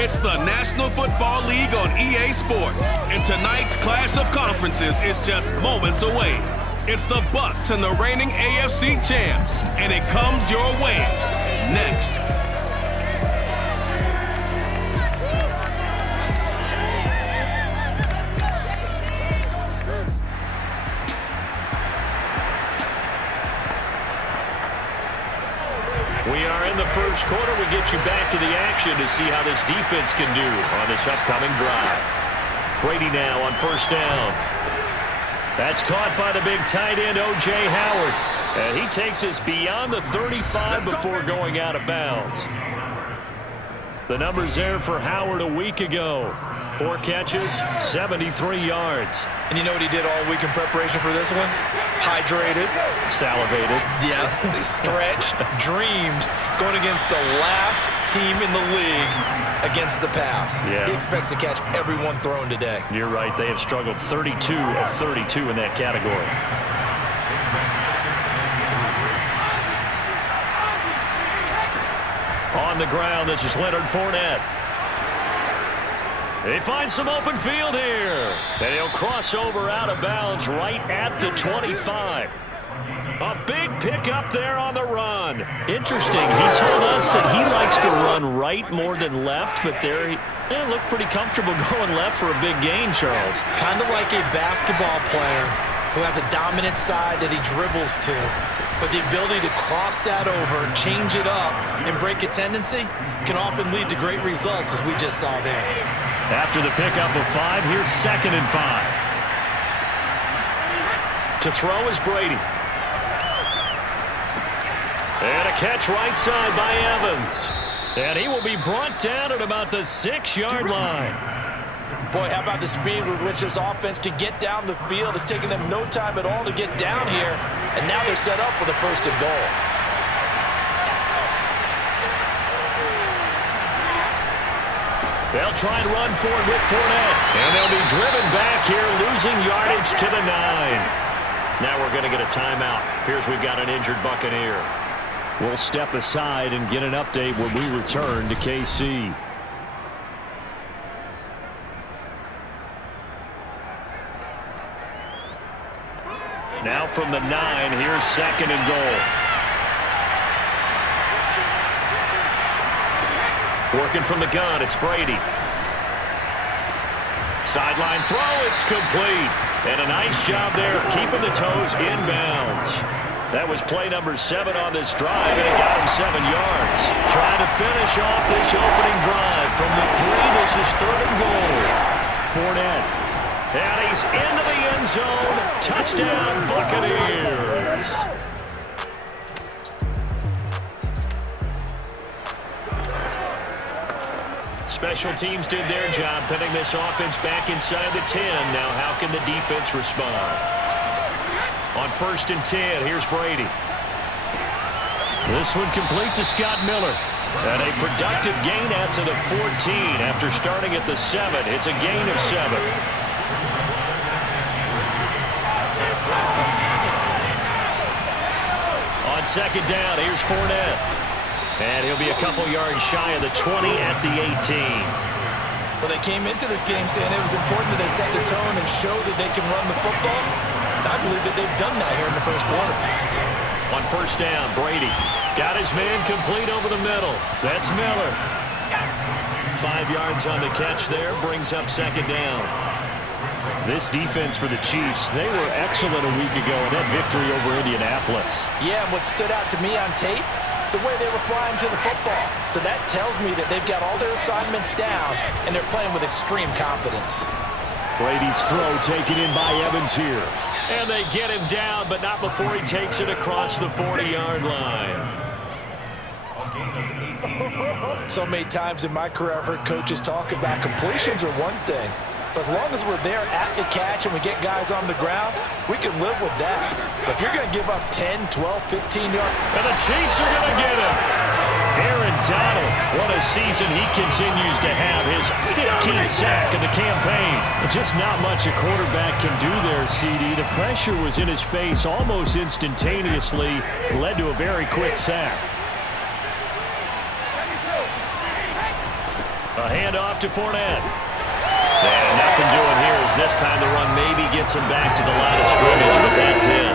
It's the National Football League on EA Sports, and tonight's clash of conferences is just moments away. It's the Bucs and the reigning AFC champs, and it comes your way next. We are in the first quarter. We get you back to the action to see how this defense can do on this upcoming drive. Brady now on first down. That's caught by the big tight end, O.J. Howard. And he takes us beyond the 35 before going out of bounds. The numbers there for Howard a week ago. 4 catches, 73 yards. And you know what he did all week in preparation for this one? Hydrated. Salivated. Yes, stretched, dreamed, going against the last team in the league against the pass. Yeah. He expects to catch every one thrown today. You're right. They have struggled 32 of 32 in that category. On the ground, this is Leonard Fournette. They find some open field here. And he'll cross over out of bounds right at the 25. A big pickup there on the run. Interesting. He told us that he likes to run right more than left, but there he looked pretty comfortable going left for a big gain, Charles. Kind of like a basketball player who has a dominant side that he dribbles to. But the ability to cross that over, change it up, and break a tendency can often lead to great results, as we just saw there. After the pickup of 5, here's 2nd and 5. To throw is Brady. And a catch right side by Evans. And he will be brought down at about the 6-yard line. Boy, how about the speed with which this offense can get down the field? It's taken them no time at all to get down here, and now they're set up with a 1st and goal. They'll try and run for it with Fournette. And they'll be driven back here, losing yardage to the 9. Now we're going to get a timeout. Appears we've got an injured Buccaneer. We'll step aside and get an update when we return to KC. Now from the 9, here's 2nd and goal. Working from the gun, it's Brady. Sideline throw, it's complete. And a nice job there of keeping the toes inbounds. That was play number 7 on this drive, and it got him 7 yards. Trying to finish off this opening drive from the 3. This is 3rd and goal. Fournette. And he's into the end zone. Touchdown, Buccaneers. Special teams did their job, putting this offense back inside the 10. Now how can the defense respond? On 1st and 10, here's Brady. This one complete to Scott Miller. And a productive gain out to the 14 after starting at the 7. It's a gain of 7. On 2nd down, here's Fournette. And he'll be a couple yards shy of the 20 at the 18. Well, they came into this game saying it was important that they set the tone and show that they can run the football. I believe that they've done that here in the first quarter. On 1st down, Brady got his man complete over the middle. That's Miller. 5 yards on the catch there, brings up 2nd down. This defense for the Chiefs, they were excellent a week ago in that victory over Indianapolis. Yeah, and what stood out to me on tape, the way they were flying to the football. So that tells me that they've got all their assignments down, and they're playing with extreme confidence. Brady's throw taken in by Evans here. And they get him down, but not before he takes it across the 40-yard line. So many times in my career, I've heard coaches talk about completions are one thing. But as long as we're there at the catch and we get guys on the ground, we can live with that. But if you're going to give up 10, 12, 15 yards. And the Chiefs are going to get him. Aaron Donald, what a season he continues to have. His 15th sack of the campaign. Just not much a quarterback can do there, CD. The pressure was in his face almost instantaneously. Led to a very quick sack. A handoff to Fournette. And nothing doing here as this time the run maybe gets him back to the line of scrimmage, but that's it.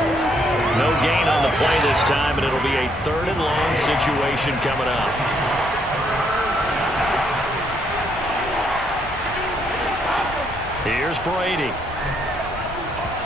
No gain on the play this time, and it'll be a 3rd and long situation coming up. Here's Brady.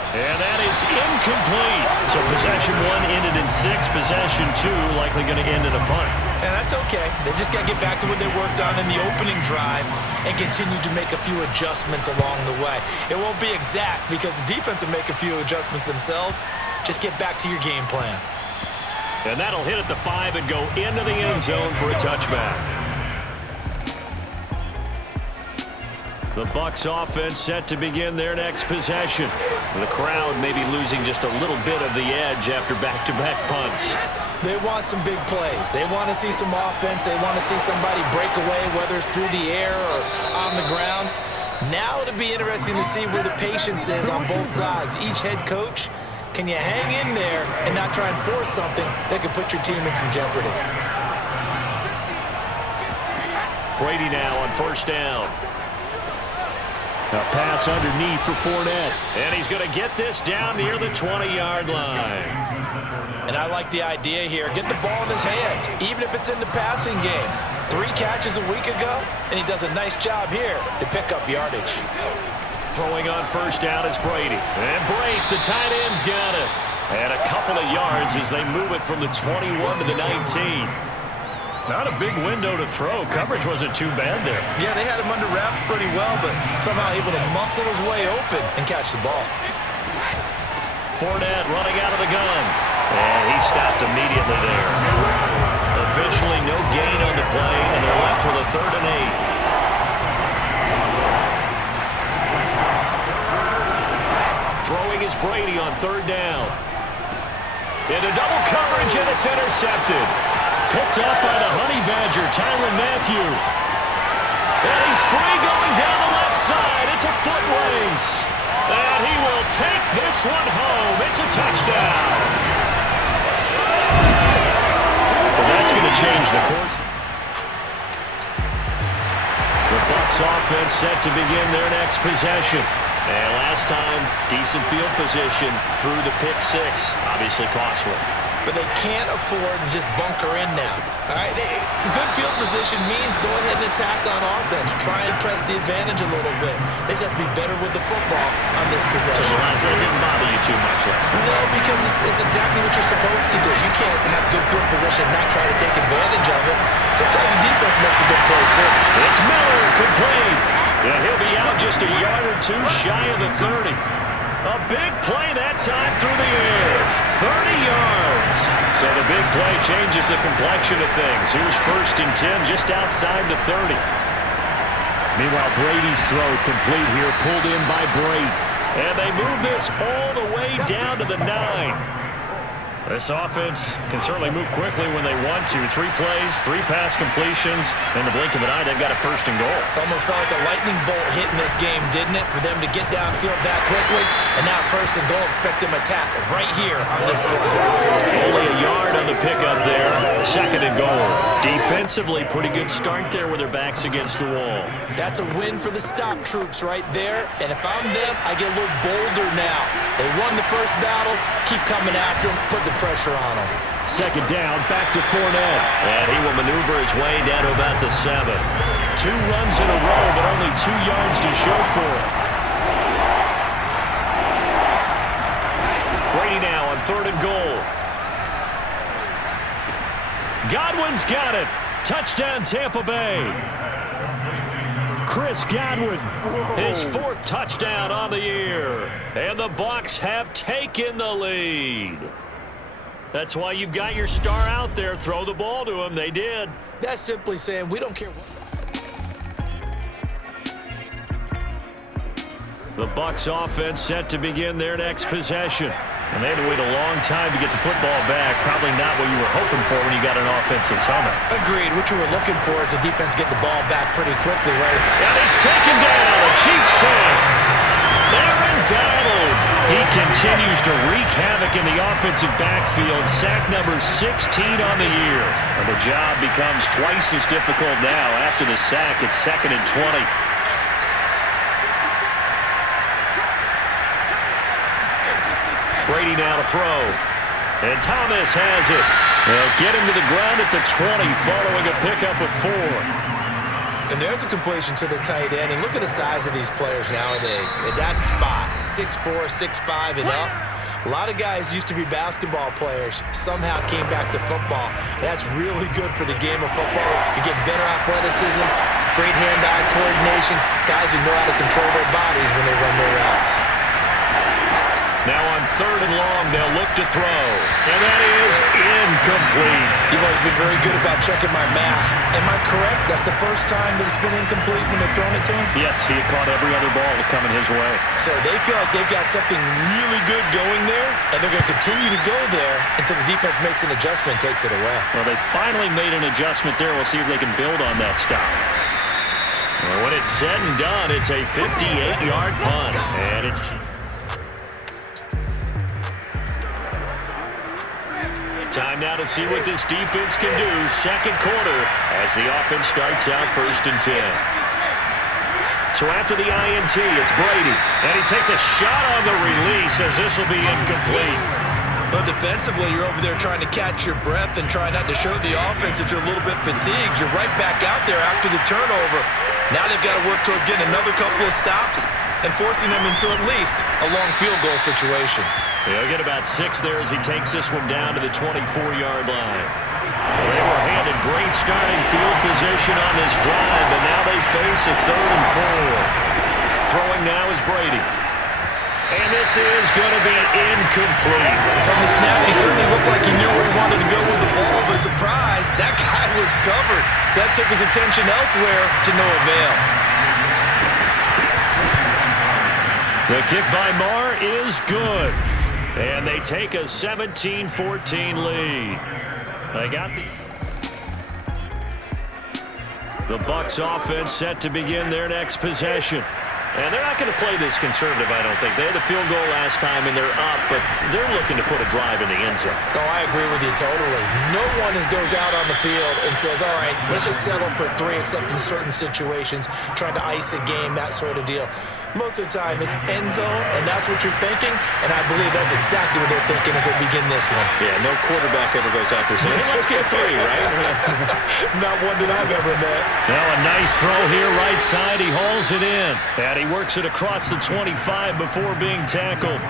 And that is incomplete. So possession 1 ended in 6. Possession 2 likely going to end in a punt. And that's okay. They just got to get back to what they worked on in the opening drive and continue to make a few adjustments along the way. It won't be exact because the defense will make a few adjustments themselves. Just get back to your game plan. And that'll hit at the 5 and go into the end zone for a touchback. The Bucs offense set to begin their next possession. The crowd maybe losing just a little bit of the edge after back-to-back punts. They want some big plays. They want to see some offense. They want to see somebody break away, whether it's through the air or on the ground. Now it'll be interesting to see where the patience is on both sides. Each head coach, can you hang in there and not try and force something that could put your team in some jeopardy? Brady now on 1st down. A pass underneath for Fournette. And he's going to get this down near the 20-yard line. And I like the idea here. Get the ball in his hands, even if it's in the passing game. 3 catches a week ago, and he does a nice job here to pick up yardage. Throwing on 1st down is Brady. And Brake, the tight end's got it. And a couple of yards as they move it from the 21 to the 19. Not a big window to throw. Coverage wasn't too bad there. Yeah, they had him under wraps pretty well, but somehow able to muscle his way open and catch the ball. Fournette running out of the gun. And he stopped immediately there. Officially no gain on the play, and they're left with a 3rd and 8. Throwing is Brady on 3rd down. Into double coverage, and it's intercepted. Picked up by the Honey Badger, Tyrann Mathieu. And he's free going down the left side. It's a foot race. And he will take this one home. It's a touchdown. Well, that's going to change the course. The Bucs offense set to begin their next possession. And last time, decent field position through the pick 6. Obviously costly. But they can't afford to just bunker in now. All right, good field position means go ahead and attack on offense. Try and press the advantage a little bit. They just have to be better with the football on this possession. So it didn't bother you too much last time. No, because it's exactly what you're supposed to do. You can't have good field position and not try to take advantage of it. Sometimes the defense makes a good play, too. It's Miller, complete. And he'll be out just a yard or 2 shy of the 30. A big play that time through the air. 30 yards. So the big play changes the complexion of things. Here's 1st and 10 just outside the 30. Meanwhile, Brady's throw complete here, pulled in by Brady. And they move this all the way down to the 9. This offense can certainly move quickly when they want to. 3 plays, 3 pass completions. In the blink of an eye, they've got a 1st and goal. Almost felt like a lightning bolt hit in this game, didn't it? For them to get downfield that quickly. And now 1st and goal, expect them to tackle right here on this play. Only a yard on the pickup there. 2nd and goal. Defensively, pretty good start there with their backs against the wall. That's a win for the stop troops right there. And if I'm them, I get a little bolder now. They won the first battle. Keep coming after them. Put the pressure on them. 2nd down, back to Fournette. And he will maneuver his way down to about the 7. 2 runs in a row, but only 2 yards to show for it. Brady now on 3rd and goal. Godwin's got it. Touchdown, Tampa Bay. Chris Godwin, his 4th touchdown on the year. And the Bucs have taken the lead. That's why you've got your star out there. Throw the ball to him. They did. That's simply saying we don't care what. The Bucs offense set to begin their next possession. And they had to wait a long time to get the football back. Probably not what you were hoping for when you got an offense that's humming. Agreed. What you were looking for is the defense get the ball back pretty quickly, right? And he's taken down. A Chiefs sack. Donald. He continues to wreak havoc in the offensive backfield. Sack number 16 on the year. And the job becomes twice as difficult now after the sack. It's 2nd and 20. Brady now to throw. And Thomas has it. They'll get him to the ground at the 20 following a pickup of 4. And there's a completion to the tight end. And look at the size of these players nowadays. In that spot, 6'4", 6'5", and up. A lot of guys used to be basketball players, somehow came back to football. That's really good for the game of football. You're getting better athleticism, great hand-eye coordination, guys who know how to control their bodies when they run their routes. Now on 3rd and long, they'll look to throw. And that is incomplete. You've always been very good about checking my math. Am I correct? That's the first time that it's been incomplete when they've thrown it to him? Yes, he had caught every other ball coming his way. So they feel like they've got something really good going there, and they're going to continue to go there until the defense makes an adjustment and takes it away. Well, they finally made an adjustment there. We'll see if they can build on that stop. Well, when it's said and done, it's a 58-yard punt. And it's... Time now to see what this defense can do. 2nd quarter as the offense starts out 1st and 10. So after the INT, it's Brady. And he takes a shot on the release as this will be incomplete. But defensively, you're over there trying to catch your breath and try not to show the offense that you're a little bit fatigued. You're right back out there after the turnover. Now they've got to work towards getting another couple of stops and forcing them into at least a long field goal situation. He'll get about 6 there as he takes this one down to the 24-yard line. They were handed great starting field position on this drive, but now they face a 3rd and 4. Throwing now is Brady. And this is going to be incomplete. From the snap, he certainly looked like he knew where he wanted to go with the ball, but surprise, that guy was covered. So that took his attention elsewhere to no avail. The kick by Marr is good. And they take a 17-14 lead. They got the Bucs offense set to begin their next possession. And they're not going to play this conservative, I don't think. They had the field goal last time, and they're up, but they're looking to put a drive in the end zone. Oh, I agree with you totally. No one goes out on the field and says, all right, let's just settle for 3, except in certain situations, trying to ice a game, that sort of deal. Most of the time, it's end zone, and that's what you're thinking, and I believe that's exactly what they're thinking as they begin this one. Yeah, no quarterback ever goes out there saying, hey, let's get 3, right? Not one that I've ever met. Now a nice throw here, right side. He hauls it in, and he works it across the 25 before being tackled.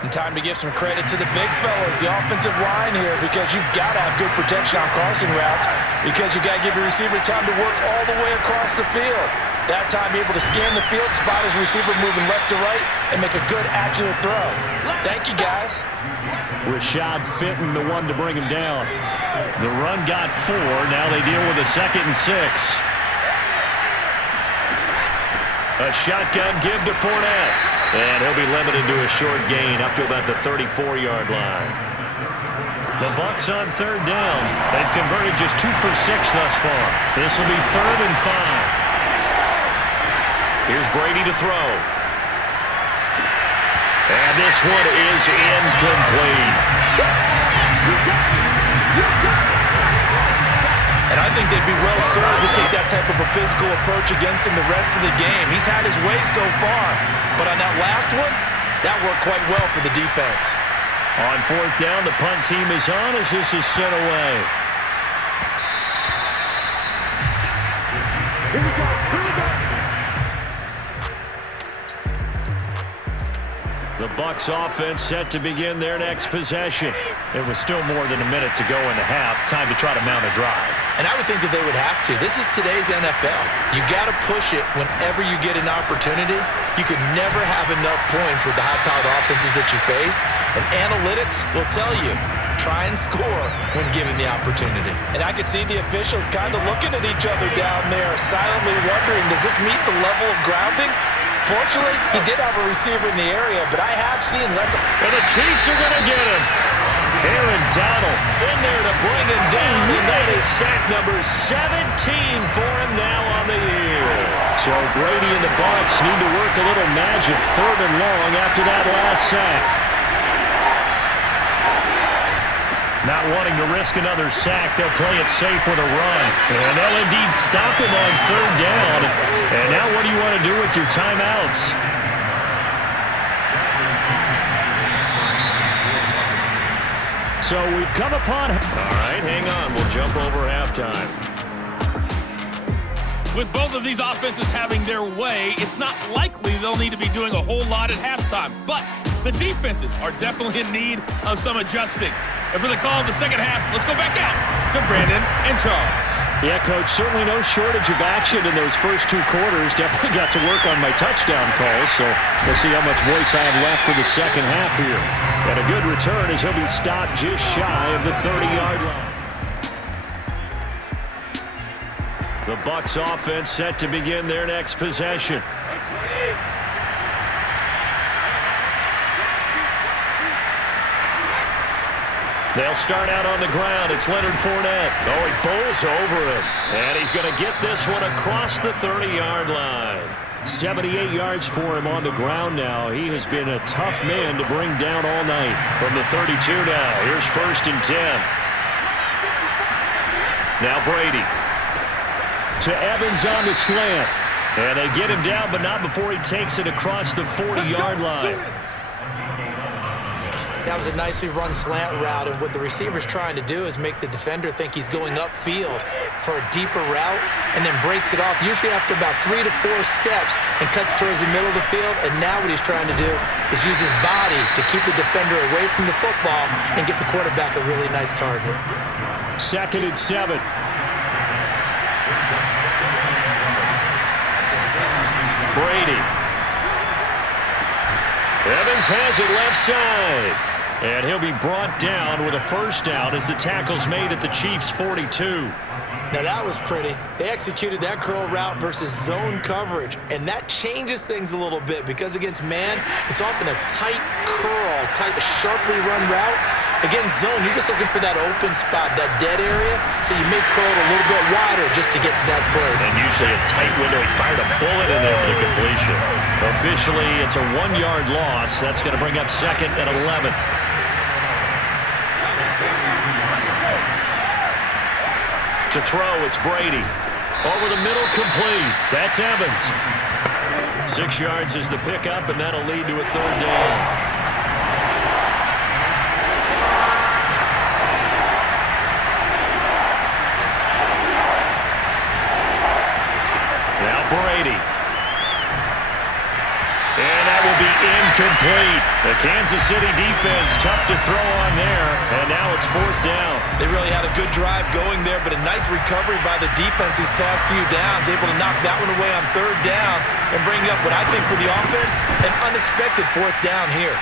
And time to give some credit to the big fellas, the offensive line here, because you've got to have good protection on crossing routes, because you've got to give your receiver time to work all the way across the field. That time, able to scan the field, spot his receiver moving left to right, and make a good, accurate throw. Thank you, guys. Rashad Fenton, the one to bring him down. The run got 4. Now they deal with a 2nd and 6. A shotgun give to Fournette. And he'll be limited to a short gain up to about the 34-yard line. The Bucs on 3rd down. They've converted just 2 for 6 thus far. This will be 3rd and 5. Here's Brady to throw. And this one is incomplete. And I think they'd be well served to take that type of a physical approach against him the rest of the game. He's had his way so far, but on that last one, that worked quite well for the defense. On 4th down, the punt team is on as this is sent away. Here we go. Here we go. The Bucs offense set to begin their next possession. There was still more than a minute to go in the half. Time to try to mount a drive. And I would think that they would have to. This is today's NFL. You got to push it whenever you get an opportunity. You could never have enough points with the high-powered offenses that you face. And analytics will tell you, try and score when given the opportunity. And I could see the officials kind of looking at each other down there, silently wondering, does this meet the level of grounding? Fortunately, he did have a receiver in the area, but I have seen less. And the Chiefs are going to get him. Aaron Donald in there to bring him down, and that is sack number 17 for him now on the year. So Brady and the Bucs need to work a little magic, 3rd and long after that last sack. Not wanting to risk another sack, they'll play it safe with a run. And they'll indeed stop him on 3rd down. And now what do you want to do with your timeouts? So we've come upon... All right, hang on. We'll jump over halftime. With both of these offenses having their way, it's not likely they'll need to be doing a whole lot at halftime. But the defenses are definitely in need of some adjusting. And for the call of the second half, let's go back out to Brandon and Charles. Yeah, Coach, certainly no shortage of action in those first 2 quarters. Definitely got to work on my touchdown calls, so we'll see how much voice I have left for the second half here. And a good return as he'll be stopped just shy of the 30-yard line. The Bucs offense set to begin their next possession. They'll start out on the ground. It's Leonard Fournette. Oh, he bowls over him. And he's going to get this one across the 30-yard line. 78 yards for him on the ground now. He has been a tough man to bring down all night. From the 32 now, here's 1st and 10. Now Brady. To Evans on the slant. And they get him down, but not before he takes it across the 40-yard line. That was a nicely run slant route, and what the receiver's trying to do is make the defender think he's going upfield for a deeper route and then breaks it off, usually after about 3 to 4 steps, and cuts towards the middle of the field. And now what he's trying to do is use his body to keep the defender away from the football and get the quarterback a really nice target. 2nd and 7. Brady. Evans has it left side. And he'll be brought down with a 1st down as the tackle's made at the Chiefs' 42. Now that was pretty. They executed that curl route versus zone coverage, and that changes things a little bit because against man, it's often a tight curl, tight, sharply run route. Against zone, you're just looking for that open spot, that dead area, so you may curl it a little bit wider just to get to that place. And usually a tight window. He fired a bullet in there for the completion. Officially, it's a 1-yard loss. That's going to bring up 2nd and 11. To throw, it's Brady. Over the middle, complete. That's Evans. 6 yards is the pickup, and that'll lead to a 3rd down. Brady. And that will be incomplete. The Kansas City defense tough to throw on there, and now it's 4th down. They really had a good drive going there, but a nice recovery by the defense these past few downs, able to knock that one away on 3rd down and bring up what I think for the offense, an unexpected 4th down here.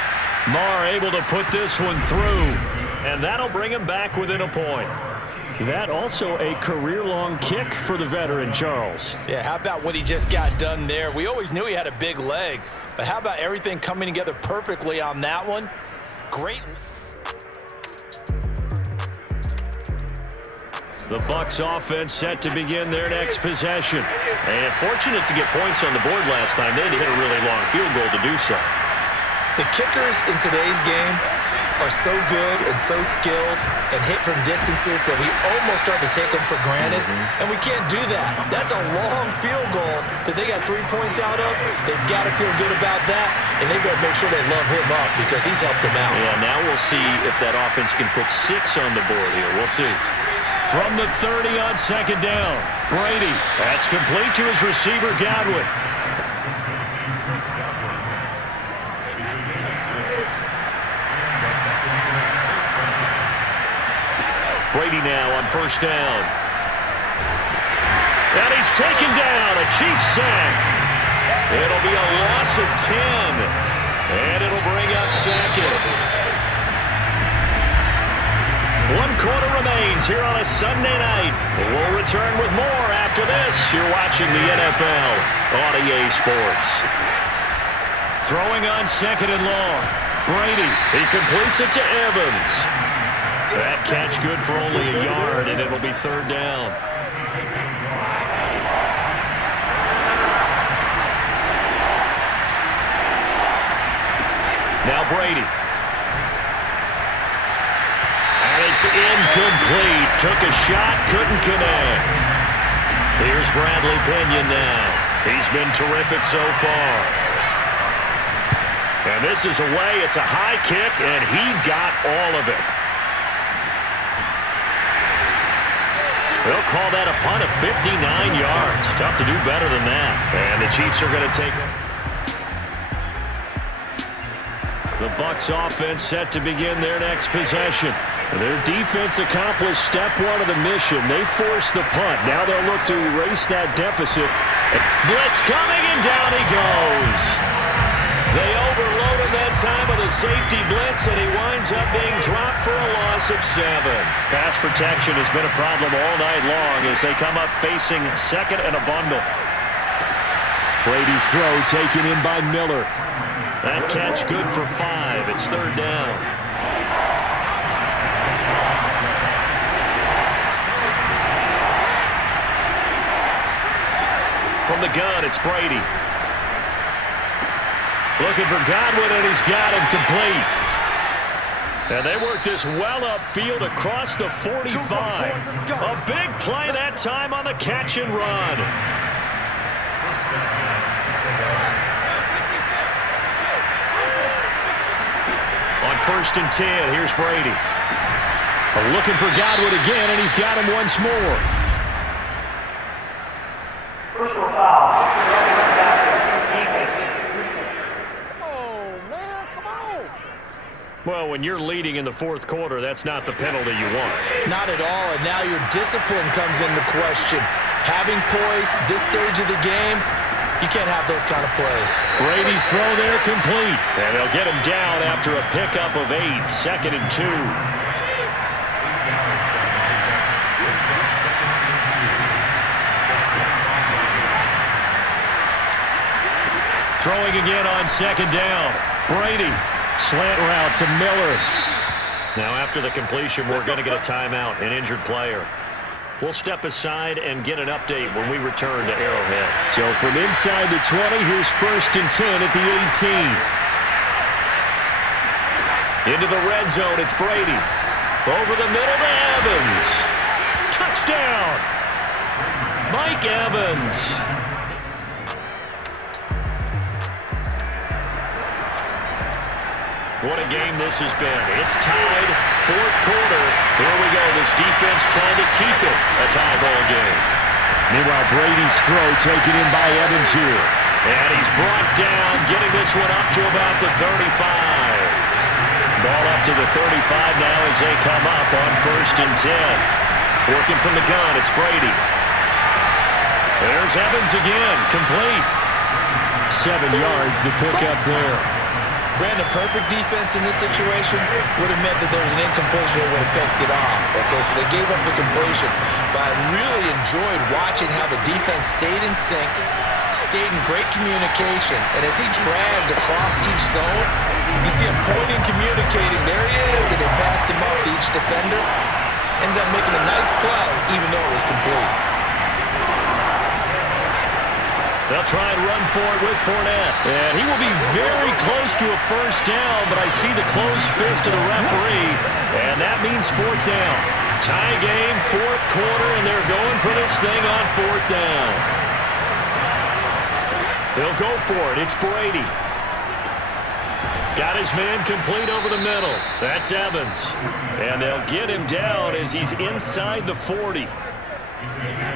Marr able to put this one through, and that'll bring him back within a point. That also a career-long kick for the veteran, Charles. Yeah, how about what he just got done there? We always knew he had a big leg, but how about everything coming together perfectly on that one? Great. The Bucs offense set to begin their next possession. And fortunate to get points on the board last time. They had to hit a really long field goal to do so. The kickers in today's game are so good and so skilled and hit from distances that we almost start to take them for granted, and we can't do that. That's a long field goal that they got 3 points out of. They've got to feel good about that, and they better make sure they love him up because he's helped them out. Yeah, now we'll see if that offense can put 6 on the board here. We'll see. From the 30 on 2nd down, Brady. That's complete to his receiver, Godwin. Brady now on 1st down. And he's taken down. A Chiefs sack. It'll be a loss of 10. And it'll bring up 2nd. 1 quarter remains here on a Sunday night. We'll return with more after this. You're watching the NFL on EA Sports. Throwing on 2nd and long. Brady. He completes it to Evans. That catch good for only a yard, and it'll be third down. Now Brady. And it's incomplete. Took a shot, couldn't connect. Here's Bradley Pinion now. He's been terrific so far. And this is away. It's a high kick, and he got all of it. They'll call that a punt of 59 yards. Tough to do better than that. And the Chiefs are going to take it. The Bucs offense set to begin their next possession. Their defense accomplished step one of the mission. They forced the punt. Now they'll look to erase that deficit. Blitz coming, and down he goes. They overload him that time with a safety blitz, and he winds up being dropped for a loss of 7. Pass protection has been a problem all night long as they come up facing second and a bundle. Brady's throw taken in by Miller. That catch good for 5. It's third down. From the gun, it's Brady. Looking for Godwin, and he's got him complete. And they work this well upfield across the 45. A big play that time on the catch and run. On 1st and 10, here's Brady. Looking for Godwin again, and he's got him once more. Well, when you're leading in the fourth quarter, that's not the penalty you want. Not at all, and now your discipline comes into question. Having poise this stage of the game, you can't have those kind of plays. Brady's throw there complete. And they'll get him down after a pickup of 8, 2nd and 2. Throwing again on 2nd down. Brady. Slant route to Miller. Now after the completion, we're going to get a timeout, an injured player. We'll step aside and get an update when we return to Arrowhead. So from inside the 20, here's 1st and 10 at the 18. Into the red zone, it's Brady. Over the middle to Evans. Touchdown! Mike Evans. What a game this has been. It's tied, 4th quarter. Here we go. This defense trying to keep it a tie ball game. Meanwhile, Brady's throw taken in by Evans here. And he's brought down, getting this one up to about the 35. Ball up to the 35 now as they come up on 1st and 10. Working from the gun, it's Brady. There's Evans again, complete. 7 yards, the pickup there. Brandon, perfect defense in this situation would have meant that there was an incompletion. They would have picked it off. Okay, so they gave up the completion. But I really enjoyed watching how the defense stayed in sync, stayed in great communication. And as he dragged across each zone, you see him pointing, communicating. There he is, and they passed him up to each defender. Ended up making a nice play, even though it was complete. They'll try and run for it with Fournette. And he will be very close to a 1st down, but I see the closed fist of the referee, and that means 4th down. Tie game, 4th quarter, and they're going for this thing on 4th down. They'll go for it. It's Brady. Got his man complete over the middle. That's Evans. And they'll get him down as he's inside the 40.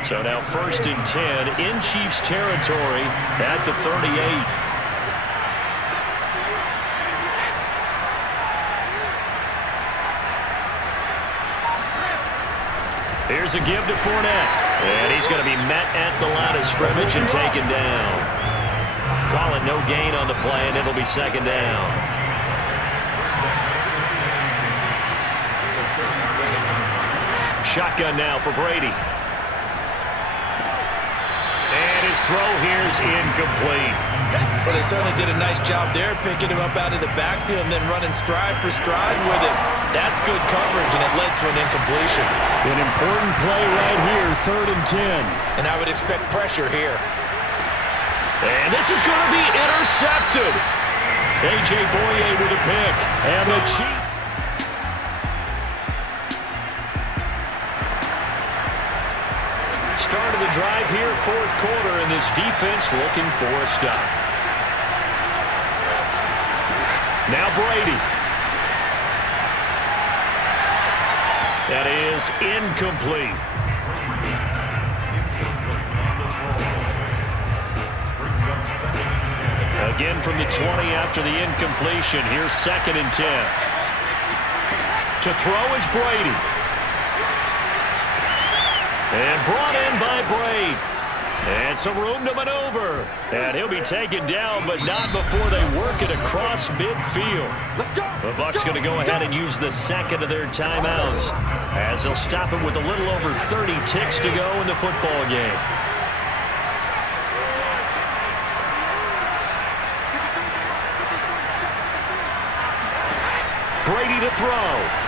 So now 1st and 10 in Chiefs territory at the 38. Here's a give to Fournette. And he's going to be met at the line of scrimmage and taken down. Call it no gain on the play, and it'll be 2nd down. Shotgun now for Brady. his throw here's incomplete. Well, they certainly did a nice job there, picking him up out of the backfield and then running stride for stride with it. That's good coverage, and it led to an incompletion. An important play right here, 3rd and 10. And I would expect pressure here. And this is going to be intercepted. A.J. Boye with a pick. And the Chiefs. Start of the drive here, 4th quarter, and this defense looking for a stop. Now Brady. That is incomplete. Again from the 20 after the incompletion. Here's 2nd and 10. To throw is Brady. And brought in by Brady. And some room to maneuver. And he'll be taken down, but not before they work it across midfield. The Bucs going to go ahead and use the 2nd of their timeouts, as they'll stop it with a little over 30 ticks to go in the football game. Brady to throw.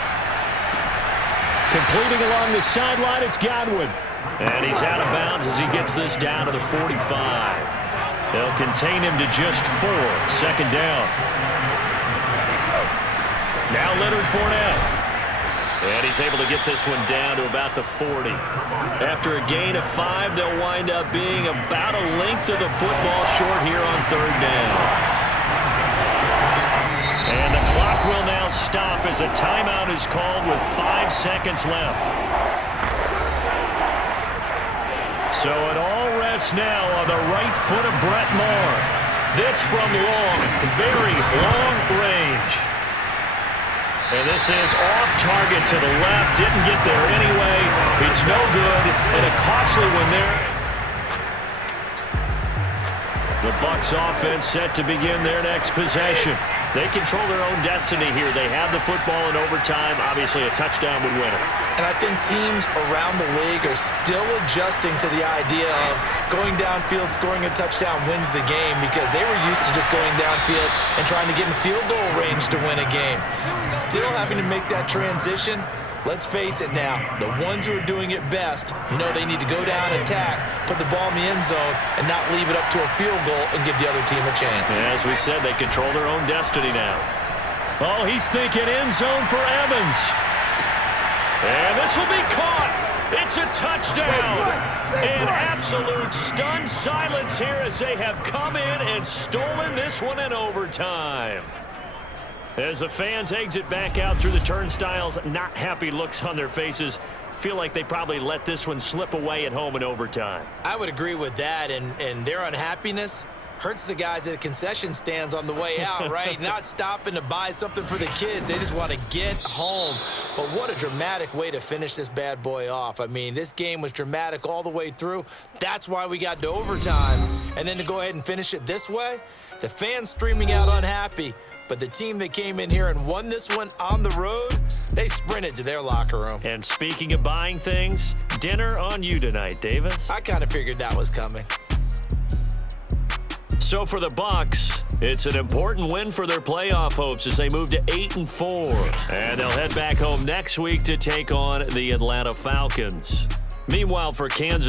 Completing along the sideline, it's Godwin. And he's out of bounds as he gets this down to the 45. They'll contain him to just 4. 2nd down. Now Leonard Fournette. And he's able to get this one down to about the 40. After a gain of 5, they'll wind up being about a length of the football short here on 3rd down. And the clock will now stop as a timeout is called with 5 seconds left. So it all rests now on the right foot of Brett Moore. This from long, very long range. And this is off target to the left. Didn't get there anyway. It's no good, and a costly one there. The Bucs offense set to begin their next possession. They control their own destiny here. They have the football in overtime. Obviously, a touchdown would win it. And I think teams around the league are still adjusting to the idea of going downfield, scoring a touchdown wins the game, because they were used to just going downfield and trying to get in field goal range to win a game. Still having to make that transition. Let's face it now, the ones who are doing it best know they need to go down, attack, put the ball in the end zone, and not leave it up to a field goal and give the other team a chance. As we said, they control their own destiny now. Oh, he's thinking end zone for Evans. And this will be caught. It's a touchdown. An absolute stunned silence here as they have come in and stolen this one in overtime. As the fans exit back out through the turnstiles, not happy looks on their faces. Feel like they probably let this one slip away at home in overtime. I would agree with that, and their unhappiness hurts the guys at the concession stands on the way out, right? Not stopping to buy something for the kids. They just want to get home. But what a dramatic way to finish this bad boy off. I mean, this game was dramatic all the way through. That's why we got to overtime. And then to go ahead and finish it this way, the fans streaming out unhappy. But the team that came in here and won this one on the road, they sprinted to their locker room. And speaking of buying things, dinner on you tonight, Davis. I kind of figured that was coming. So for the Bucs, it's an important win for their playoff hopes as they move to 8-4. And they'll head back home next week to take on the Atlanta Falcons. Meanwhile, for Kansas